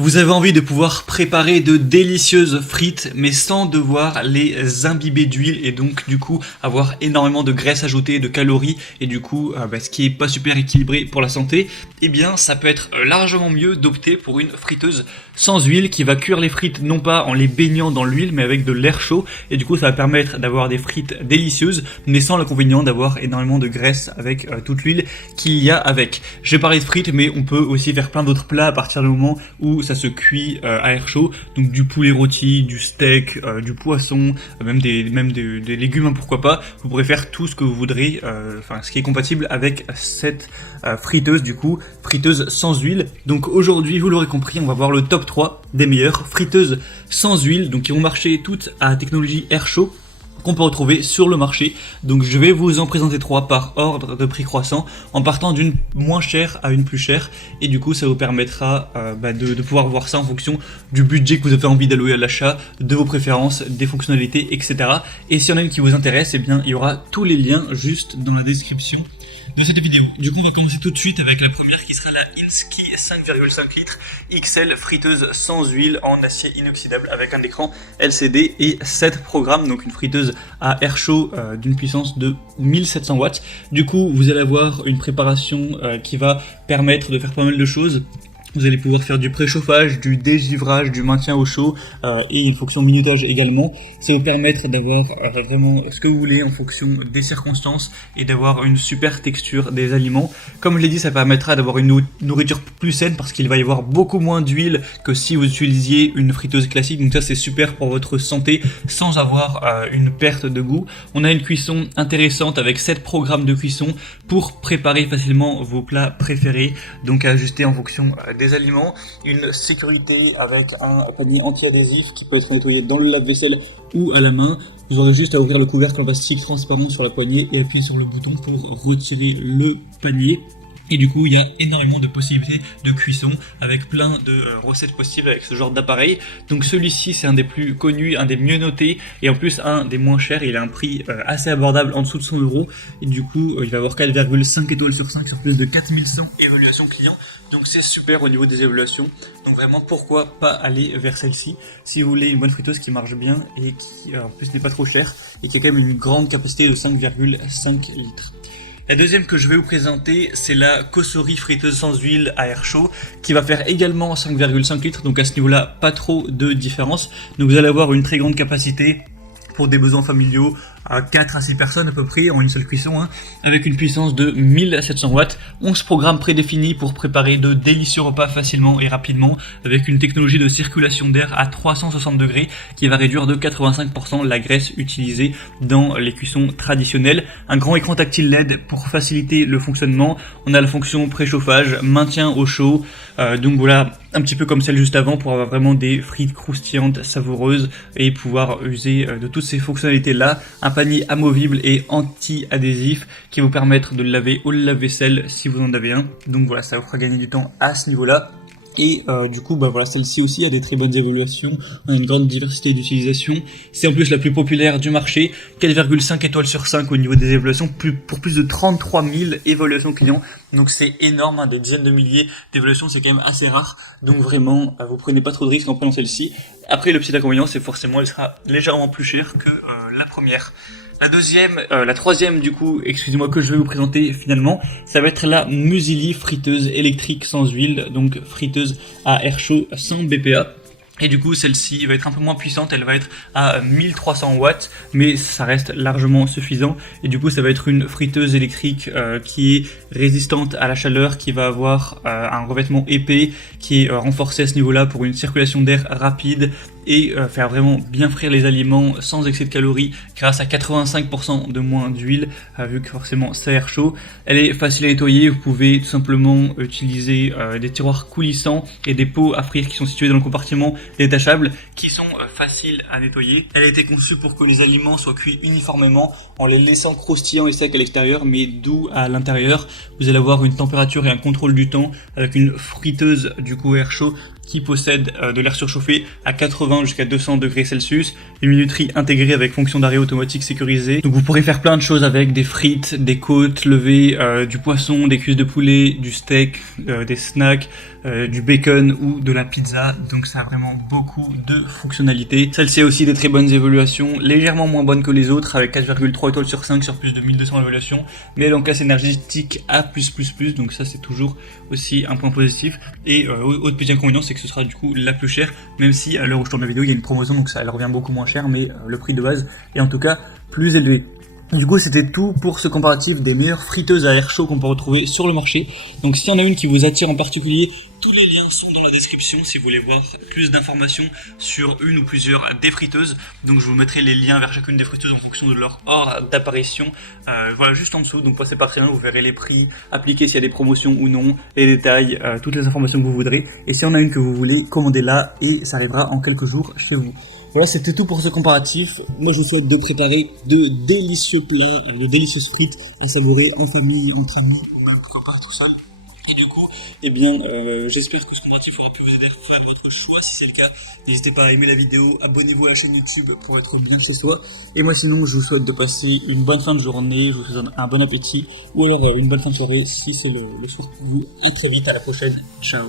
Vous avez envie de pouvoir préparer de délicieuses frites mais sans devoir les imbiber d'huile et donc du coup avoir énormément de graisse ajoutée, de calories et du coup ce qui est pas super équilibré pour la santé, eh bien ça peut être largement mieux d'opter pour une friteuse sans huile qui va cuire les frites non pas en les baignant dans l'huile mais avec de l'air chaud et du coup ça va permettre d'avoir des frites délicieuses mais sans l'inconvénient d'avoir énormément de graisse avec toute l'huile qu'il y a avec. Je vais parler de frites mais on peut aussi faire plein d'autres plats à partir du moment où ça se cuit à air chaud, donc du poulet rôti, du steak, du poisson, même des légumes, hein, pourquoi pas. Vous pourrez faire tout ce que vous voudrez, ce qui est compatible avec cette friteuse, du coup, friteuse sans huile. Donc aujourd'hui, vous l'aurez compris, on va voir le top 3 des meilleures friteuses sans huile, donc qui vont marcher toutes à technologie air chaud, qu'on peut retrouver sur le marché. Donc je vais vous en présenter 3 par ordre de prix croissant en partant d'une moins chère à une plus chère et du coup ça vous permettra de pouvoir voir ça en fonction du budget que vous avez envie d'allouer à l'achat, de vos préférences, des fonctionnalités, etc. Et s'il y en a une qui vous intéresse, eh bien il y aura tous les liens juste dans la description de cette vidéo. Du coup on va commencer tout de suite avec la première qui sera la Inski 5,5 litres XL friteuse sans huile en acier inoxydable avec un écran LCD et 7 programmes, donc une friteuse à air chaud d'une puissance de 1700 watts. Du coup vous allez avoir une préparation qui va permettre de faire pas mal de choses. Vous allez pouvoir faire du préchauffage, du dégivrage, du maintien au chaud et une fonction minutage également. Ça va vous permettre d'avoir vraiment ce que vous voulez en fonction des circonstances et d'avoir une super texture des aliments. Comme je l'ai dit, ça permettra d'avoir une nourriture plus saine parce qu'il va y avoir beaucoup moins d'huile que si vous utilisiez une friteuse classique. Donc ça c'est super pour votre santé sans avoir une perte de goût. On a une cuisson intéressante avec 7 programmes de cuisson pour préparer facilement vos plats préférés. Donc à ajuster en fonction des aliments, une sécurité avec un panier anti-adhésif qui peut être nettoyé dans le lave-vaisselle ou à la main. Vous aurez juste à ouvrir le couvercle en plastique transparent sur la poignée et appuyer sur le bouton pour retirer le panier. Et du coup, il y a énormément de possibilités de cuisson avec plein de recettes possibles avec ce genre d'appareil. Donc celui-ci, c'est un des plus connus, un des mieux notés et en plus un des moins chers. Il a un prix assez abordable, en dessous de 100 € et du coup, il va avoir 4,5 étoiles sur 5 sur plus de 4100 évaluations clients. Donc c'est super au niveau des évaluations. Donc vraiment, pourquoi pas aller vers celle-ci si vous voulez une bonne friteuse qui marche bien et qui en plus n'est pas trop chère et qui a quand même une grande capacité de 5,5 litres. La deuxième que je vais vous présenter, c'est la Cosori friteuse sans huile à air chaud qui va faire également 5,5 litres, donc à ce niveau-là, pas trop de différence. Donc vous allez avoir une très grande capacité pour des besoins familiaux à 4 à 6 personnes à peu près en une seule cuisson, avec une puissance de 1700 watts, 11 programmes prédéfinis pour préparer de délicieux repas facilement et rapidement avec une technologie de circulation d'air à 360 degrés qui va réduire de 85% la graisse utilisée dans les cuissons traditionnelles. Un grand écran tactile LED pour faciliter le fonctionnement. On a la fonction préchauffage, maintien au chaud, donc voilà, un petit peu comme celle juste avant pour avoir vraiment des frites croustillantes, savoureuses et pouvoir user de toutes ces fonctionnalités là. Un panier amovible et anti-adhésif qui va vous permettre de le laver au lave-vaisselle si vous en avez un. Donc voilà, ça vous fera gagner du temps à ce niveau-là. Et du coup, voilà, celle-ci aussi a des très bonnes évaluations, on a une grande diversité d'utilisation. C'est en plus la plus populaire du marché, 4,5 étoiles sur 5 au niveau des évaluations, pour plus de 33 000 évaluations clients. Donc c'est énorme, des dizaines de milliers d'évaluations, c'est quand même assez rare. Donc vraiment, vous prenez pas trop de risques en prenant celle-ci. Après, le petit inconvénient, c'est forcément, elle sera légèrement plus chère que la première. La troisième du coup, excusez-moi, que je vais vous présenter finalement, ça va être la Musili friteuse électrique sans huile, donc friteuse à air chaud sans BPA. Et du coup, celle-ci va être un peu moins puissante, elle va être à 1300 watts, mais ça reste largement suffisant. Et du coup, ça va être une friteuse électrique qui est résistante à la chaleur, qui va avoir un revêtement épais, qui est renforcé à ce niveau-là pour une circulation d'air rapide et faire vraiment bien frire les aliments sans excès de calories grâce à 85% de moins d'huile, vu que forcément ça air chaud. Elle est facile à nettoyer, vous pouvez tout simplement utiliser des tiroirs coulissants et des pots à frire qui sont situés dans le compartiment détachables qui sont faciles à nettoyer. Elle a été conçue pour que les aliments soient cuits uniformément en les laissant croustillants et secs à l'extérieur mais doux à l'intérieur. Vous allez avoir une température et un contrôle du temps avec une friteuse du coup air chaud qui possède de l'air surchauffé à 80 jusqu'à 200 degrés Celsius, une minuterie intégrée avec fonction d'arrêt automatique sécurisée. Donc vous pourrez faire plein de choses avec des frites, des côtes levées, du poisson, des cuisses de poulet, du steak, des snacks, du bacon ou de la pizza, donc ça a vraiment beaucoup de fonctionnalités. Celle-ci a aussi des très bonnes évaluations, légèrement moins bonnes que les autres, avec 4,3 étoiles sur 5 sur plus de 1200 évaluations, mais elle a une classe énergétique A+++, donc ça c'est toujours aussi un point positif. Et autre petit inconvénient, c'est que ce sera du coup la plus chère, même si à l'heure où je tourne la vidéo il y a une promotion, donc ça elle revient beaucoup moins cher, mais le prix de base est en tout cas plus élevé. Du coup, c'était tout pour ce comparatif des meilleures friteuses à air chaud qu'on peut retrouver sur le marché. Donc s'il y en a une qui vous attire en particulier, tous les liens sont dans la description si vous voulez voir plus d'informations sur une ou plusieurs des friteuses. Donc je vous mettrai les liens vers chacune des friteuses en fonction de leur ordre d'apparition. Voilà, juste en dessous, donc passez par très loin, vous verrez les prix appliqués, s'il y a des promotions ou non, les détails, toutes les informations que vous voudrez. Et si on a une que vous voulez, commandez-la et ça arrivera en quelques jours chez vous. Voilà, c'était tout pour ce comparatif. Moi, je vous souhaite de préparer de délicieux plats, de délicieuses frites à savourer en famille, entre amis, ou même pourquoi pas tout seul. Et du coup, eh bien, j'espère que ce comparatif aura pu vous aider à faire votre choix. Si c'est le cas, n'hésitez pas à aimer la vidéo, abonnez-vous à la chaîne YouTube pour être bien chez soi. Et moi, sinon, je vous souhaite de passer une bonne fin de journée, je vous souhaite un bon appétit, ou alors une bonne fin de soirée si c'est le souhait pour vous. Et très vite, à la prochaine. Ciao.